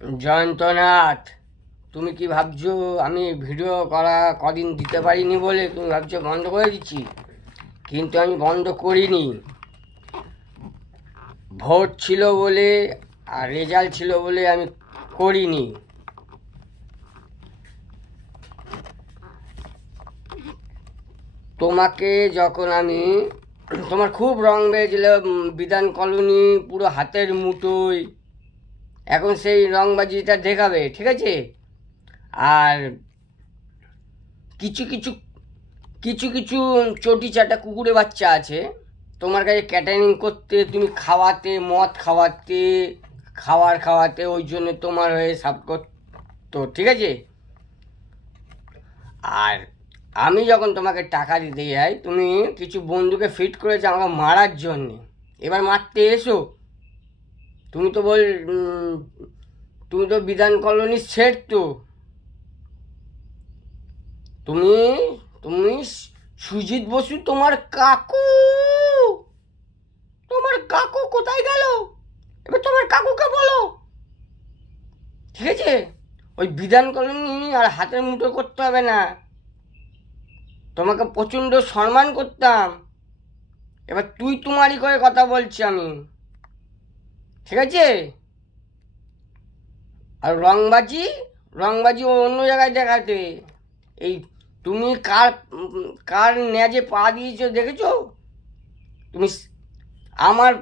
জয়ন্তনাথ, তুমি কি ভাবছো আমি ভিডিও করা কদিন দিতে পারিনি বলে তুমি ভাবছো বন্ধ করে দিচ্ছি? কিন্তু আমি বন্ধ করিনি। ভোট ছিল বলে আর রেজাল্ট ছিল বলে আমি করিনি। তোমাকে যখন আমি তোমার খুব রং বেয়েছিল, বিধান কলোনি পুরো হাতের মুঠোয়, এখন সেই রংবাজিটা দেখাবে, ঠিক আছে? আর কিছু কিছু কিছু কিছু চটি চাটা কুকুরে বাচ্চা আছে তোমার কাছে ক্যাটারিং করতে, তুমি খাওয়াতে, মদ খাওয়াতে, খাওয়াতে, ওই জন্য তোমার হয়ে সাপ করতো, ঠিক আছে? আর আমি যখন তোমাকে টাকা দিতে যাই, তুমি কিছু বন্ধুকে ফিট করেছো আমাকে মারার জন্যে। এবার মারতে এসো। তুমি তো বল তুমি তো বিধান কলোনির শেঠ। তো তুমি তুমি সুজিত বসু, তোমার কাকু কোথায় গেল? এবার তোমার কাকুকে বলো, ঠিক আছে? ওই বিধান কলোনি আর হাতের মুঠো করতে হবে না। তোমাকে প্রচণ্ড সম্মান করতাম, এবার তুই তোমারই করে কথা বলছি আমি, ঠিক আছে? আর রংবাজি রংবাজি অন্য জায়গায় দেখাতে। এই তুমি কার ন্যাজে পা দিয়েছো দেখেছো? তুমি আমার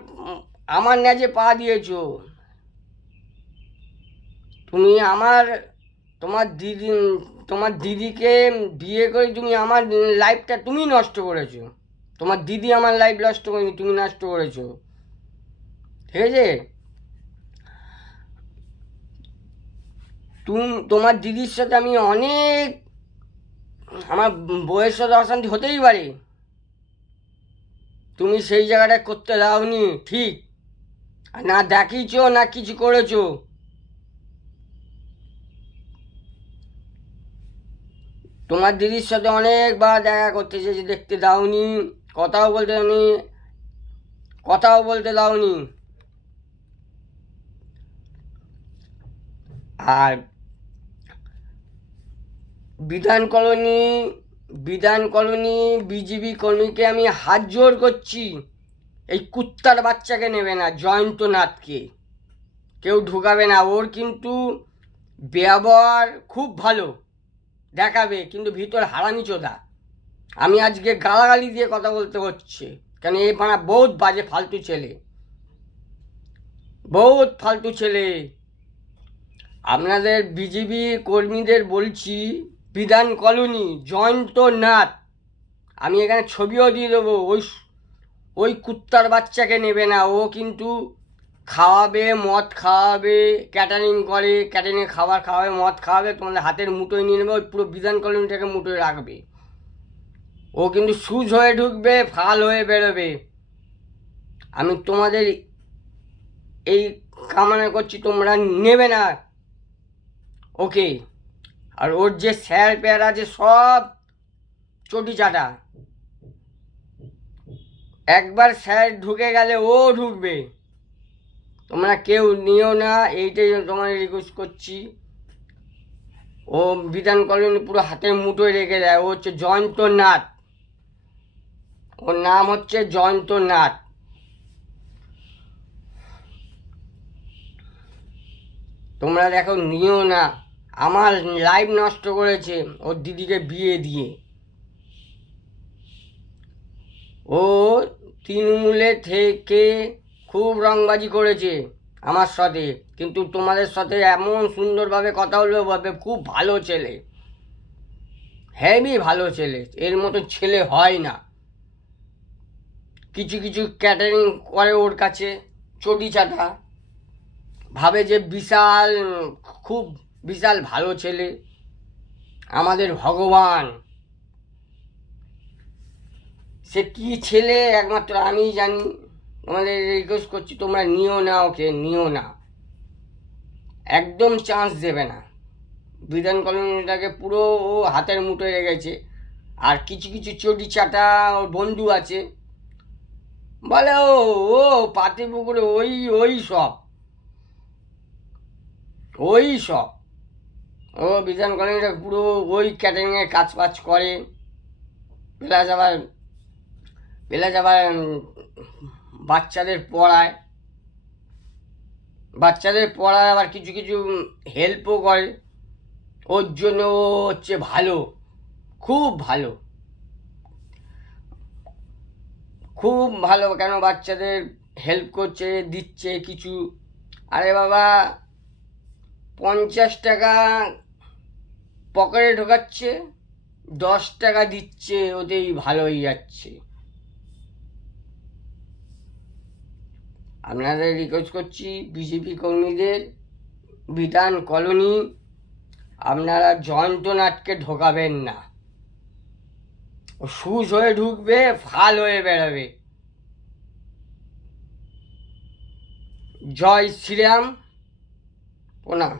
আমার ন্যাজে পা দিয়েছো। তুমি তোমার দিদিকে বিয়ে করে তুমি আমার লাইফটা তুমি নষ্ট করেছো। তোমার দিদি আমার লাইফ নষ্ট করেনি, তুমি নষ্ট করেছো, ঠিক আছে? তোমার দিদির সাথে আমি অনেক, আমার বউয়ের সাথে অশান্তি হতেই পারে, তুমি সেই জায়গাটা করতে দাওনি, ঠিক? আর না দেখিয়েছো না কিছু করেছো। তোমার দিদির সাথে অনেকবার দেখা করতে চেয়েছি, দেখতে দাওনি, কথাও বলতে দাওনি। আর বিধান কলোনি বিধান কলোনি বিজিবি কর্মীকে আমি হাত জোর করছি, এই কুত্তার বাচ্চাকে নেবে না, জয়ন্তনাথকে কেউ ঢুকাবে না। ওর কিন্তু ব্যবহার খুব ভালো দেখাবে, কিন্তু ভিতর হারামি চোদা। আমি আজকে গালাগালি দিয়ে কথা বলতে হচ্ছে, কেন এই পাড়া বহুত বাজে ফালতু ছেলে, বহুত ফালতু ছেলে। আপনাদের বিজেপি কর্মীদের বলছি, বিধান কলোনি জয়ন্তনাথ, আমি এখানে ছবিও দিয়ে দেবো, ওই কুত্তার বাচ্চাকে নেবে না। ও কিন্তু খাওয়াবে, মদ খাওয়াবে, ক্যাটারিংয়ে খাবার খাওয়াবে, মদ খাওয়াবে, তোমাদের হাতের মুঠোয় নিয়ে নেবে, ওই পুরো বিধান কলোনিটাকে মুঠোয় রাখবে। ও কিন্তু সুজ হয়ে ঢুকবে, ফাল হয়ে বেরোবে। আমি তোমাদের এই কামনা করছি, তোমরা নেবে না ওকে। আর ওর যে স্যার প্যার আছে সব চটি চাটা, একবার স্যার ঢুকে গেলে ও ঢুকবে। তোমরা কেউ নিও না, এইটাই তোমার রিকোয়েস্ট করছি। ও বিধান কলোনি পুরো হাতের মুঠোয় রেখে দেয়। ও হচ্ছে জয়ন্তনাথ, ওর নাম হচ্ছে জয়ন্তনাথ। তোমরা দেখো, নিও না। আমার লাইফ নষ্ট করেছে ওর দিদিকে বিয়ে দিয়ে। ও তৃণমূলে থেকে খুব রংবাজি করেছে আমার সাথে, কিন্তু তোমাদের সাথে এমন সুন্দরভাবে কথা বলবে, ভাবে খুব ভালো ছেলে, হেভি ভালো ছেলে, এর মতো ছেলে হয় না। কিছু কিছু ক্যাটারিং করে ওর কাছে, চটি চাটা, ভাবে যে খুব বিশাল ভালো ছেলে, আমাদের ভগবান। সে কি ছেলে একমাত্র আমিই জানি। তোমাদের রিকোয়েস্ট করছি, তোমরা নিও না, ওকে নিও না, একদম চান্স দেবে না। বিধান কলোনিটাকে পুরো ও হাতের মুঠোয় রেখেছে। আর কিছু কিছু চটি চাটা ওর বন্ধু আছে, বলে ও ও পাতি পুকুরে ওই ওই সব, ওই সব ও বিধান কলোনিটা পুরো ওই ক্যাটারিংয়ের কাজ বাজ করে, প্লাস আবার বাচ্চাদের পড়ায় আবার কিছু কিছু হেল্পও করে। ওর জন্য ও হচ্ছে ভালো, খুব ভালো, খুব ভালো। কেন বাচ্চাদের হেল্প করছে, দিচ্ছে কিছু। আরে বাবা, 50 টাকা পকেটে ঢোকাচ্ছে, 10 টাকা দিচ্ছে, ওতেই ভালো হয়ে যাচ্ছে। আপনাদের রিকোয়েস্ট করছি, বিজেপি কর্মীদের বিধান কলোনি আপনারা জয়ন্তনাথকে ঢোকাবেন না। ও সুস হয়ে ঢুকবে, ফাল হয়ে বেড়াবে। জয় শ্রীরাম, প্রণাম।